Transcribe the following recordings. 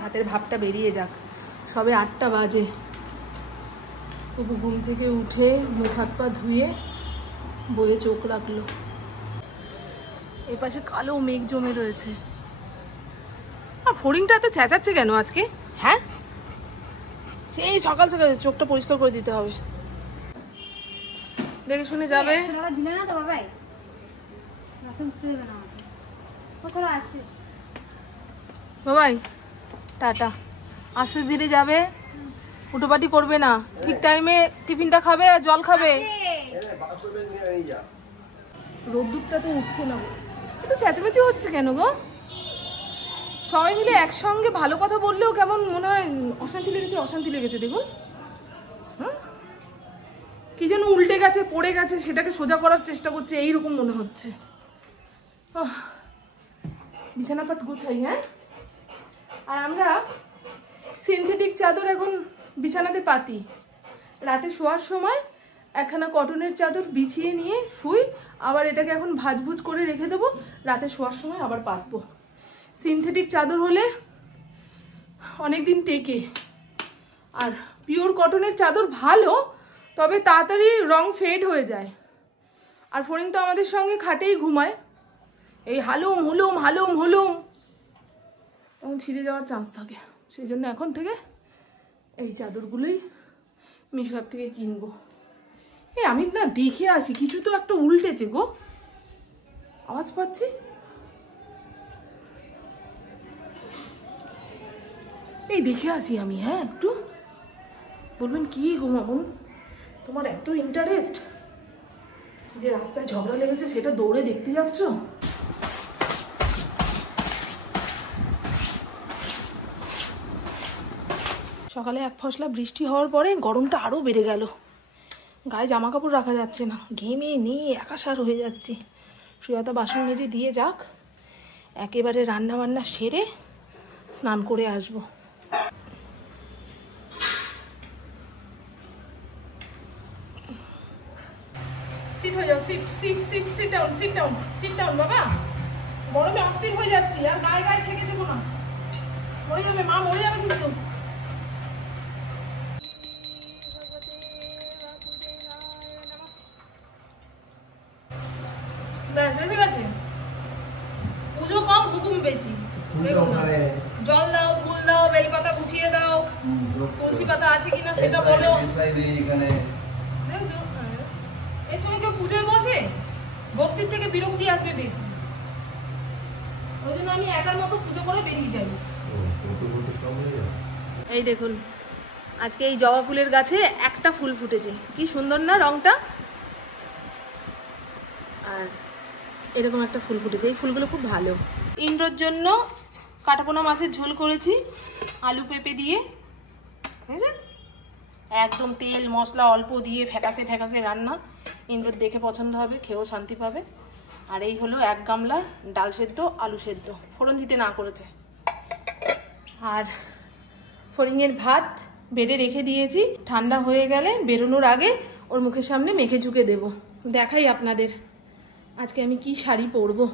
ভাতের ভাবটা বেরিয়ে যাক। সবে 8টা বাজে। তবু ঘুম থেকে উঠে মুখ হাত পা ধুয়ে বইয়ে চোখ রাখলো। এপাশে কালো মেঘ জমে রয়েছে। আর ফড়িংটা এত চেঁচাচ্ছে কেন আজকে? হ্যাঁ, সেই সকাল সকাল চোখটা পরিষ্কার করে দিতে হবে। দেখে শুনে যাবে। বাবাই টাটা। আস্তে ধীরে যাবে, উটোপাটি করবে না, ঠিক টাইমে টিফিনটা খাবে, জল খাবে। রোদ্দুরটা তো উঠছে না, একটু চেঁচামেচি হচ্ছে কেন গো? সবাই মিলে একসঙ্গে ভালো কথা বললেও কেমন মনে হয় অশান্তি লেগেছে, অশান্তি লেগেছে। দেখুন হ্যাঁ, কি যেন উল্টে গেছে, পড়ে গেছে, সেটাকে সোজা করার চেষ্টা করছে, এইরকম মনে হচ্ছে। বিছানাপাট গোছাই। হ্যাঁ, আর আমরা সিনথেটিক চাদর এখন বিছানাতে পাতি। রাতে শোয়ার সময় একখানা কটনের চাদর বিছিয়ে নিয়ে শুই, আবার এটাকে এখন ভাজভুজ করে রেখে দেবো, রাতে শোয়ার সময় আবার পাতবো। সিনথেটিক চাদর হলে অনেকদিন টেকে, আর পিওর কটনের চাদর ভালো, তবে তাড়াতাড়ি রং ফেড হয়ে যায়। আর ফড়িং তো আমাদের সঙ্গে খাটেই ঘুমায়, এই হালুম হুলুম হালুম হুলুম, তখন ছিঁড়ে যাওয়ার চান্স থাকে। সেই জন্য এখন থেকে এই চাদরগুলোই মিশো অ্যাপ থেকে কিনবো। আমি না দেখে আসি, কিছু তো একটা উল্টেছে গো, আওয়াজ পাচ্ছি। এই দেখে আসি আমি। হ্যাঁ, একটু বলবেন কি গো মামুন, তোমার এত ইন্টারেস্ট যে রাস্তায় ঝগড়া লেগেছে সেটা দৌড়ে দেখতে যাচ্ছ? সকালে এক ফসলা বৃষ্টি হওয়ার পরে গরমটা আরও বেড়ে গেল। গায়ে জামা কাপড় রাখা যাচ্ছে না, ঘেমে নিয়ে একাসার হয়ে যাচ্ছি। সুজাতা বাসন মেজে দিয়ে যাক, একেবারে রান্না বান্না সেরে স্নান করে আসবো। সিট হয়ে যাও, sit sit sit sit down, sit down, sit down. বাবা গরমে অস্থির হয়ে যাচ্ছি, আর গায়ে গায়ে থেকে দেবো না, মরে যাবে মা, মরে যাবে কিন্তু। পুজো কম, হুকুম বেশি। জল দাও, ফুল দাও, বেলপাতা গুছিয়ে দাও, তুলসী পাতা আছে কিনা সেটা বলো। এর সঙ্গে কেউ পুজোয় বসে, ভক্তির থেকে বিরক্তি আসবে বেশি। ওই জন্য আমি একার মতো পুজো করে বেরিয়ে যাই। এই দেখুন, আজকে এই জবা ফুলের গাছে একটা ফুল ফুটেছে, কি সুন্দর না রংটা। আর এরকম একটা ফুল ফুটেছে, এই ফুলগুলো খুব ভালো। ইন্দ্রর জন্য কাটাপোনা মাছের ঝোল করেছি আলু পেঁপে দিয়ে, বুঝেছেন? একদম তেল মশলা অল্প দিয়ে ফ্যাকাসে ফ্যাকাসে রান্না। ইন্দ্রর দেখে পছন্দ হবে, খেয়েও শান্তি পাবে। আর এই হলো 1 গামলা ডাল সেদ্ধ, আলু সেদ্ধ, ফোড়ন দিতে না করেছে। আর ফড়িংয়ের ভাত বেড়ে রেখে দিয়েছি, ঠান্ডা হয়ে গেলে বেরোনোর আগে ওর মুখের সামনে মেখে চুকে দেব। দেখাই আপনাদের আজকে আমি কি শাড়ি পরবো।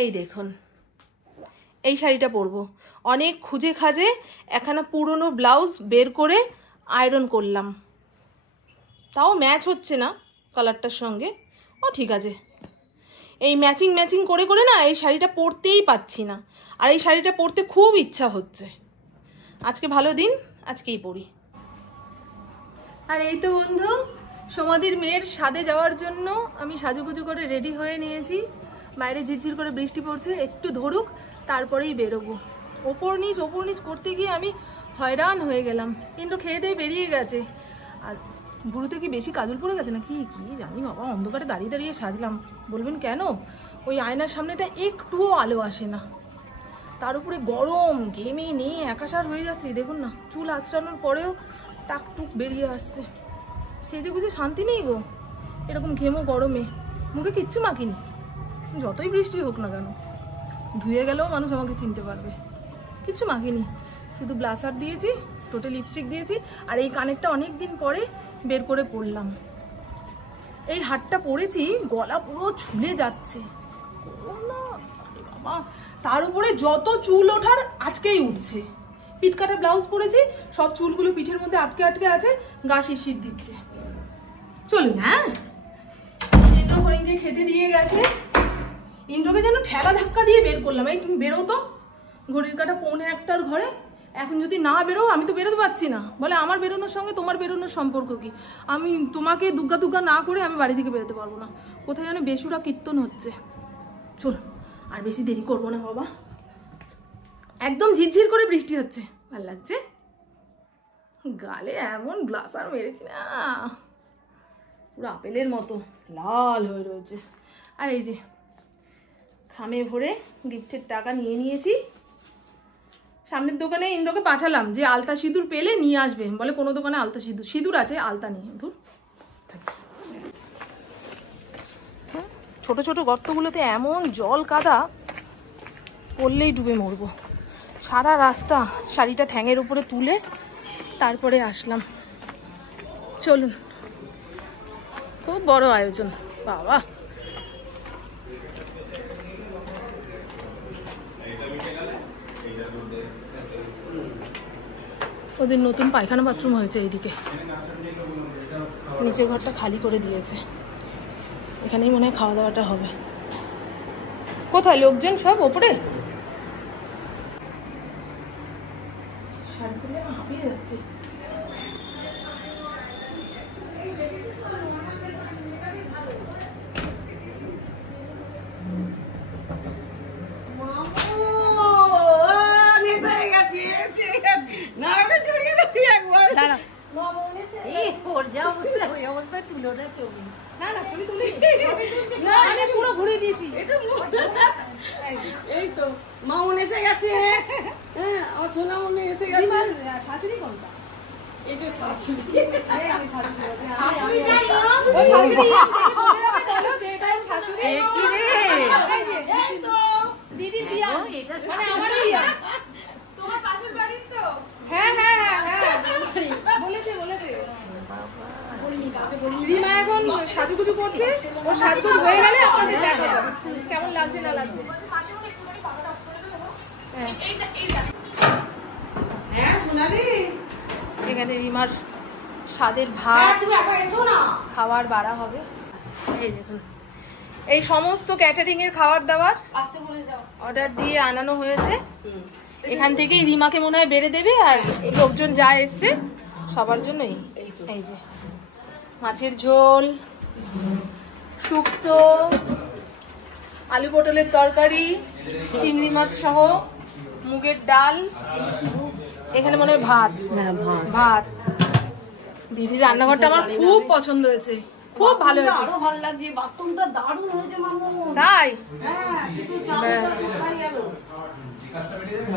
এই দেখুন, এই শাড়িটা পরবো। অনেক খুঁজে খাজে একখানা পুরনো ব্লাউজ বের করে আয়রন করলাম, তাও ম্যাচ হচ্ছে না কালারটার সঙ্গে। ও ঠিক আছে, এই ম্যাচিং ম্যাচিং করে করে না এই শাড়িটা পরতেই পাচ্ছি না। আর এই শাড়িটা পরতে খুব ইচ্ছা হচ্ছে। আজকে ভালো দিন, আজকেই পরি। আর এই তো বন্ধু, সমাধির মেয়ের স্বাদে যাওয়ার জন্য আমি সাজুগুজু করে রেডি হয়ে নিয়েছি। বাইরে ঝিরঝির করে বৃষ্টি পড়ছে, একটু ধরুক তারপরেই বেরোবো। ওপর নিচ করতে গিয়ে আমি হয়রান হয়ে গেলাম। কিন্তু খেয়ে দিয়ে বেরিয়ে গেছে। আর বুড়োতে কি বেশি কাজল পড়ে গেছে না কি জানি বাবা, অন্ধকারে দাঁড়িয়ে দাঁড়িয়ে সাজলাম। বলবেন কেন? ওই আয়নার সামনেটা একটুও আলো আসে না, তার উপরে গরম, ঘেমে নিয়ে একাসার হয়ে যাচ্ছে। দেখুন না, চুল আঁচড়ানোর পরেও টাকটুক বেরিয়ে আসছে। সেজে গুজে শান্তি নেই গো, এরকম ঘেমো গরমে। মুখে কিচ্ছু মাখিনি, যতই বৃষ্টি হোক না কেন, ধুয়ে গেলেও মানুষ আমাকে চিনতে পারবে। কিচ্ছু মাখিনি, শুধু ব্লাশার দিয়েছি, টোটাল লিপস্টিক দিয়েছি, আর এই কানেরটা অনেক দিন পরে বের করে পরলাম। এই হারটা পরেছি, গলা পুরো ঝুলে যাচ্ছে বাবা। তার উপরে যত চুল ওঠার আজকেই উঠছে। পিঠ কাটা ব্লাউজ পরেছি, সব চুলগুলো পিঠের মধ্যে আটকে আটকে আছে, গা শিরশির দিচ্ছে। চলুন, হ্যাঁ ইন্দ্র ফরিংকে খেতে দিয়ে গেছে। ইন্দ্রকে যেন ঠেলা ধাক্কা দিয়ে বের করলাম, এই তুমি বেরো তো, ঘড়ির কাটা 1:45 ঘরে, এখন যদি না বেরো আমি তো বেরোতে পারছি না। বলে আমার বেরোনোর সঙ্গে তোমার বেরোনোর সম্পর্ক কি? আমি তোমাকে দুগ্গা দুগ্গা না করে আমি বাড়ি থেকে বেরোতে পারবো না। কোথায় যেন বেসুরা কীর্তন হচ্ছে। চল, আর বেশি দেরি করবো না বাবা। একদম ঝিরঝির করে বৃষ্টি হচ্ছে, ভাল লাগছে। গালে এমন ব্লাশার মেরেছি না, পুরো আপেলের মতো লাল হয়ে রয়েছে। আর এই যে খামে ভরে গিফটের টাকা নিয়ে নিয়েছি। সামনের দোকানে ইন্দ্রকে পাঠালাম যে আলতা সিঁদুর পেলে নিয়ে আসবে। বলে কোনো দোকানে আলতা সিঁদুর আছে, আলতা নিয়ে ধুর। ছোট ছোট গর্তগুলোতে এমন জল কাদা, পড়লেই ডুবে মরবো। সারা রাস্তা শাড়িটা ঠ্যাঙের উপরে তুলে তারপরে আসলাম। চলুন, খুব বড় আয়োজন বাবা। ওদের নতুন পায়খানা বাথরুম হয়েছে এইদিকে, নিচের ঘরটা খালি করে দিয়েছে। এখানেই মনে হয় খাওয়া দাওয়াটা হবে। কোথায় লোকজন সব ওপরে? শাড়ি পরে হাঁপিয়ে যাচ্ছে। এই তো মামুন এসে গেছে। হ্যাঁ, আমার সোনা মনে এসে গেছে। শাশুড়ি কোনটা? এই যে শাশুড়ি। শাশুড়ি যাই না, ও শাশুড়ি শাশুড়ি কি রে? এই তো দিদির বিয়া, মানে আমার বিয়া। তোমার পাশের বাড়ির তো? হ্যাঁ হ্যাঁ হ্যাঁ হ্যাঁ, বলেছে বলেছে। রিমা এখন সাজুগুজু করছে, ও সাজগুজ হয়ে গেলে আপনাদের দেখাবো কেমন লাগছে না লাগছে। হ্যাঁ সোনালি, এখানে রিমার স্বাদের ভাত খাবার বাড়া হবে। এই দেখুন, এই সমস্ত ক্যাটারিং এর খাবার দাবার অর্ডার দিয়ে আনানো হয়েছে। এখান থেকেই রিমাকে মনে হয় বেড়ে দেবে, আর লোকজন যা এসছে সবার জন্য এই যে মাছের ঝোল, শুক্তো, আলু পটলের তরকারি, চিংড়ি মাছ সহ মুগের ডাল, এখানে মনে হয় ভাত। ভাত। দিদির রান্নাঘরটা আমার খুব পছন্দ হয়েছে, খুব ভালো হয়েছে। আরো ভালো লাগছে, বাথরুমটা দারুণ হয়েছে মামু। তাই হ্যাঁ,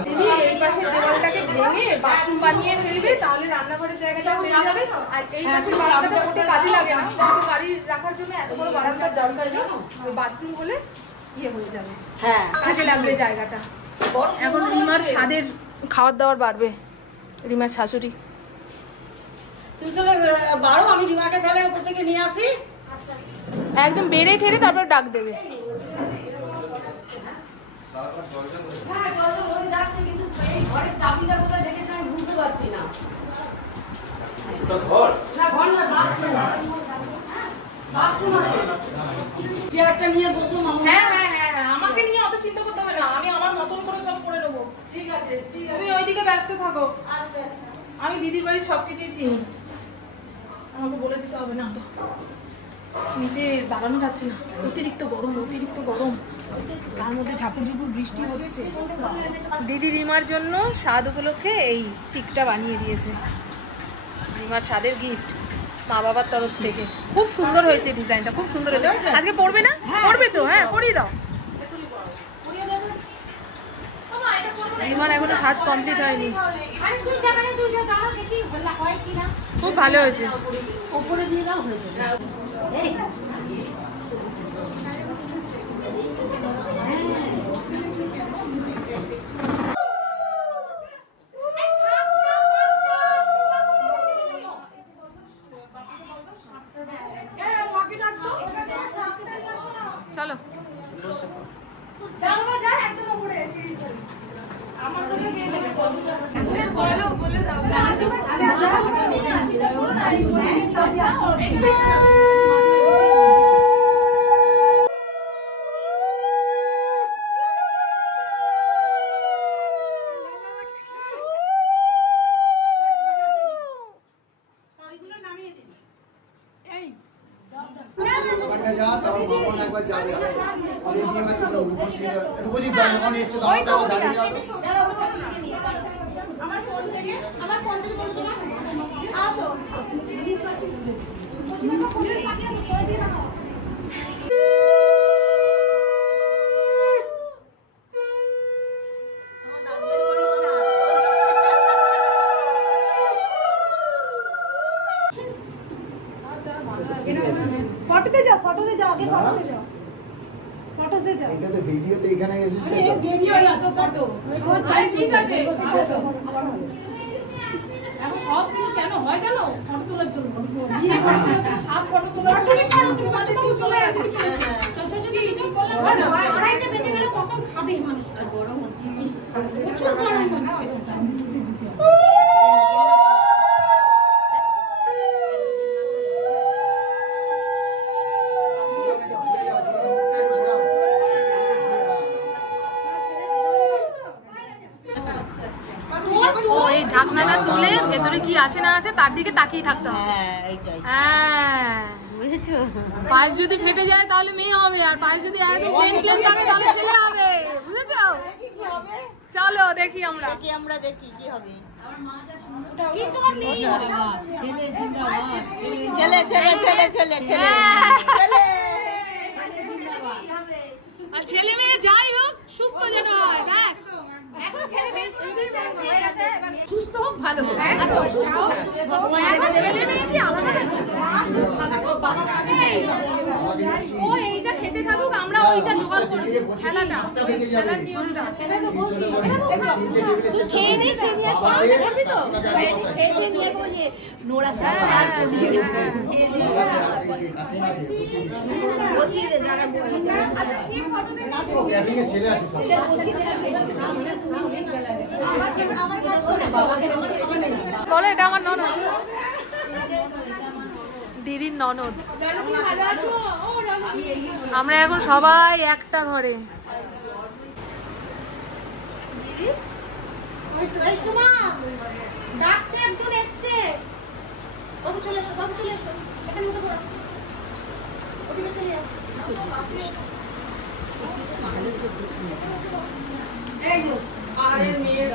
দিদি এই পাশের দেওয়ালটাকে ভেঙে বাথরুম বানিয়ে ফেলবে, তাহলে রান্নাঘরের জায়গাটা বেড়ে যাবে। আর এই পাশের বারান্দাটা মোটে কাজে লাগে না, গাড়ি রাখার জন্য এত বড় বারান্দার দরকার নেই। বাথরুম হলে ইয়ে হয়ে যাবে, হ্যাঁ কাজে লাগবে জায়গাটা। এখন রিমার স্বাদের খাবার দাবার বাড়বে, রিমার শাশুড়ি। তুমি চলে বারো, আমি রিমাকে তাহলে উপর থেকে নিয়ে আসি। একদম বেড়ে ঠেড়ে তারপর ডাক দেবে। হ্যাঁ, হয়ে যাচ্ছে, কিন্তু এই ঘরের চাবিটা কোথায় দেখেছি আমি বুঝতে পারছি না। ঘর না, বাথরুম আছে। চেয়ারটা নিয়ে বসো মামু। হ্যাঁ হ্যাঁ হ্যাঁ হ্যাঁ, আমাকে নিয়ে অত চিন্তা করতে হবে না, আমি আমার মতন করে সব করে নেবো। ঠিক আছে, ঠিক আছে, তুমি ওইদিকে ব্যস্ত থাকো। আচ্ছা আচ্ছা। আমি দিদির বাড়ির সবকিছুই চিনি, আমাকে বলে দিতে হবে না তো। নিচে দাঁড়ানো যাচ্ছে না, অতিরিক্ত গরম, অতিরিক্ত গরম, তার মধ্যে ঝাপুর ঝুপুর বৃষ্টি হচ্ছে। দিদি রিমার জন্য স্বাদ উপলক্ষে এই চিকটা বানিয়ে দিয়েছে, রিমার স্বাদের গিফট মা বাবার তরফ থেকে। খুব সুন্দর হয়েছে ডিজাইনটা, খুব সুন্দর হয়েছে। আজকে পড়বে না? পড়বে তো, হ্যাঁ পরিয়ে দাও। রিমার এখনো সাজ কমপ্লিট হয়নি। খুব ভালো হয়েছে। উপরে দিয়ে দাও, হয়ে যাবে। চলো ফটোতে যাও আগে ফটোতে যাও ফটোতে যাও এটা তো ভিডিওতে এখানে এসেছে ভিডিও না তো ফটো ঠিক আছে এখন সব কিছু কেন হয় জানো ফটো তোলার জন্য সাত ফটো তোলার তুমি পারো তুমি ফটো চলে যাচ্ছে যদি এটা বলে হয় না আড়াইটা বেজে গেলে কখন খাবে মানুষটা গরম হচ্ছে প্রচুর গরম হচ্ছে এই ঢাকনাটা তুলে ভেতরে কি আছে না আছে তার দিকে তাকিয়ে থাকতে হবে। হ্যাঁ বুঝেছো, পায়েস যদি ফেটে যায় তাহলে মেয়ে হবে, আর পায়েস যদি একদম প্লেন প্লেন থাকে তাহলে ছেলে হবে। বুঝেছো? চলো দেখি আমরা দেখি কি হবে। আর ছেলে মেয়ে যাই হোক সুস্থ যেন হয়, ব্যাস। সুস্থ হোক ভালো হোক, ছেলে মেয়ে কি আলাদা? ও এইটা খেতে থাকুক, আমরা ওইটা জোগাড় করি। খেলাটা খেলার নিয়মটা ছেলে আছে বলো, এটা আমার ননদ, দিদির ননদ। আমরা এখন সবাই একটা ঘরে। ডাকছে, একজন এসছে। বাবু চলে এসো, বাবু চলে এসো, এখানে উঠে পড়ো, ওদিকে চলে যাও। এই যে আরে মেয়ের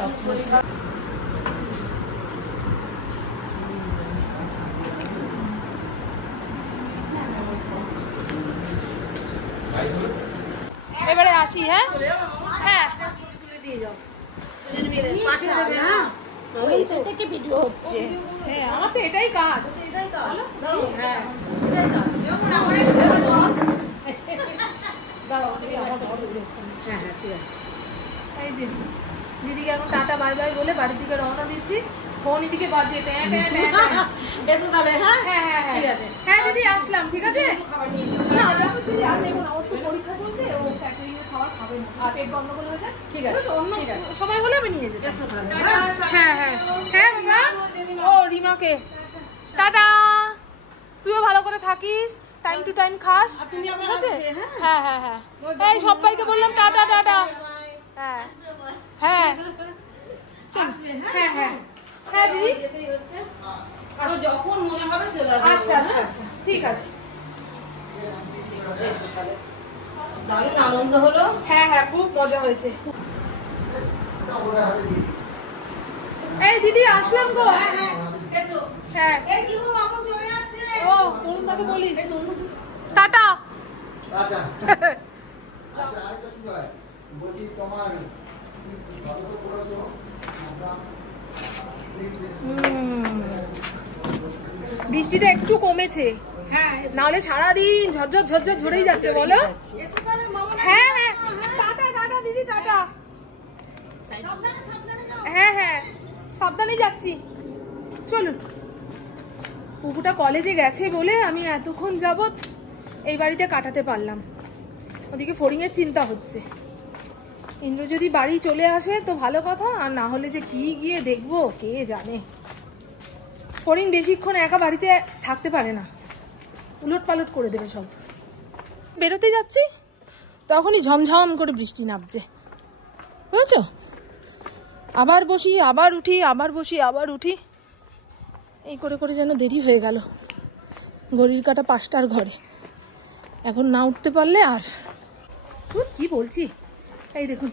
এবারে আসি। হ্যাঁ হ্যাঁ থেকে ভিডিও হচ্ছে। হ্যাঁ, আমার তো এটাই কাজ। হ্যাঁ এই যে দিদিকে এখন টাটা বাই বাই বলে বাড়ির দিকে রওনা দিচ্ছি। ফোন এদিকে বাজে, প্যাঁ প্যাঁ প্যাঁ প্যাঁ। এসো তাহলে। হ্যাঁ হ্যাঁ হ্যাঁ ঠিক আছে। হ্যাঁ দিদি আসলাম, ঠিক আছে। না দেখো দিদি, আজ এখন আমার তো পরীক্ষা চলছে, ও ক্যাটারিং এর খাবার খাবে না, পেট গন্ডগোল হয়ে যায়। ঠিক আছে, অন্য ঠিক আছে। সবাই হলে আমি নিয়ে যেতাম। এসো তাহলে। হ্যাঁ হ্যাঁ হ্যাঁ বাবা। ও রিমাকে টাটা, তুইও ভালো করে থাকিস, টাইম টু টাইম খাস, ঠিক আছে? হ্যাঁ হ্যাঁ হ্যাঁ এই সবাইকে বললাম টাটা টাটা। হ্যাঁ হ্যাঁ চল। হ্যাঁ হ্যাঁ হ্যাঁ দিদি, যখন মনে হবে চলে আসবে। আচ্ছা আচ্ছা আচ্ছা ঠিক আছে। দারুণ আনন্দ হলো। হ্যাঁ হ্যাঁ খুব মজা হয়েছে। এই দিদি আসলাম গো। এসো। হ্যাঁ এই কি গো, মামু চলে যাচ্ছে। ও তরুণদাকে বলি টাটা। আচ্ছা আচ্ছা, আরেকটা শুধু বলছি, তোমার ভালো তো করেছো, বৃষ্টিটা একটু কমেছে, হ্যাঁ নাহলে সারাদিন ঝরঝর ঝরঝর ঝরেই যাচ্ছে। বলো। এসো তাহলে মামু। হ্যাঁ হ্যাঁ টাটা টাটা দিদি টাটা। সাবধানে সাবধানে যাও। হ্যাঁ হ্যাঁ সাবধানে যাচ্ছি, চলুন। পুকুটা কলেজে গেছে বলে আমি এতক্ষণ যাবত এই বাড়িতে কাটাতে পারলাম। ওদিকে ফড়িংয়ের চিন্তা হচ্ছে। ইন্দ্র যদি বাড়ি চলে আসে তো ভালো কথা, আর না হলে যে কি গিয়ে দেখবো কে জানে। ফড়িং বেশিক্ষণ একা বাড়িতে থাকতে পারে না, উলট পালট করে দেবে সব। বেরোতে যাচ্ছি তখনই ঝমঝম করে বৃষ্টি নামছে, বুঝেছো? আবার বসি আবার উঠি, আবার বসি আবার উঠি, এই করে করে যেন দেরি হয়ে গেল। ঘড়ির কাঁটা 5টার ঘরে, এখন না উঠতে পারলে আর কি বলছি। এই দেখুন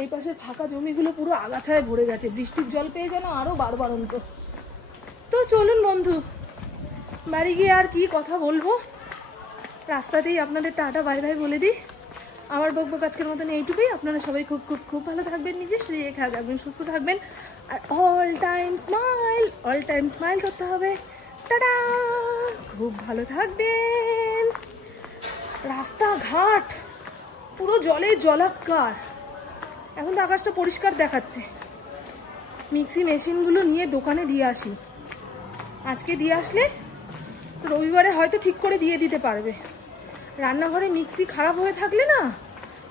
এই পাশে ফাঁকা জমিগুলো পুরো আগাছায় ভরে গেছে, বৃষ্টির জল পেয়ে যেন আরো বারবারন্ত। তো চলুন বন্ধু, বাড়ি গিয়ে আর কি কথা বলবো, রাস্তাতেই আপনাদের টাটা বাই বাই বলে দিই। আমার বকবক আজকের মতন এইটুকুই। আপনারা সবাই খুব খুব খুব ভালো থাকবেন, নিজে শরীরে খেয়াল রাখবেন, সুস্থ থাকবেন, আর অল টাইম স্মাইল করতে হবে। টাটা, খুব ভালো থাকবেন। রাস্তাঘাট পুরো জলে জলাকার, এখন তো আকাশটা পরিষ্কার দেখাচ্ছে। মিক্সি মেশিনগুলো নিয়ে দোকানে দিয়ে আসি, আজকে দিয়ে আসলে রবিবারে হয়তো ঠিক করে দিয়ে দিতে পারবে। রান্নাঘরে মিক্সি খারাপ হয়ে থাকলে না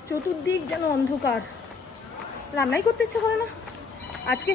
চতুর্দিক যেন অন্ধকার, রান্নাই করতে ইচ্ছে করে না। আজকে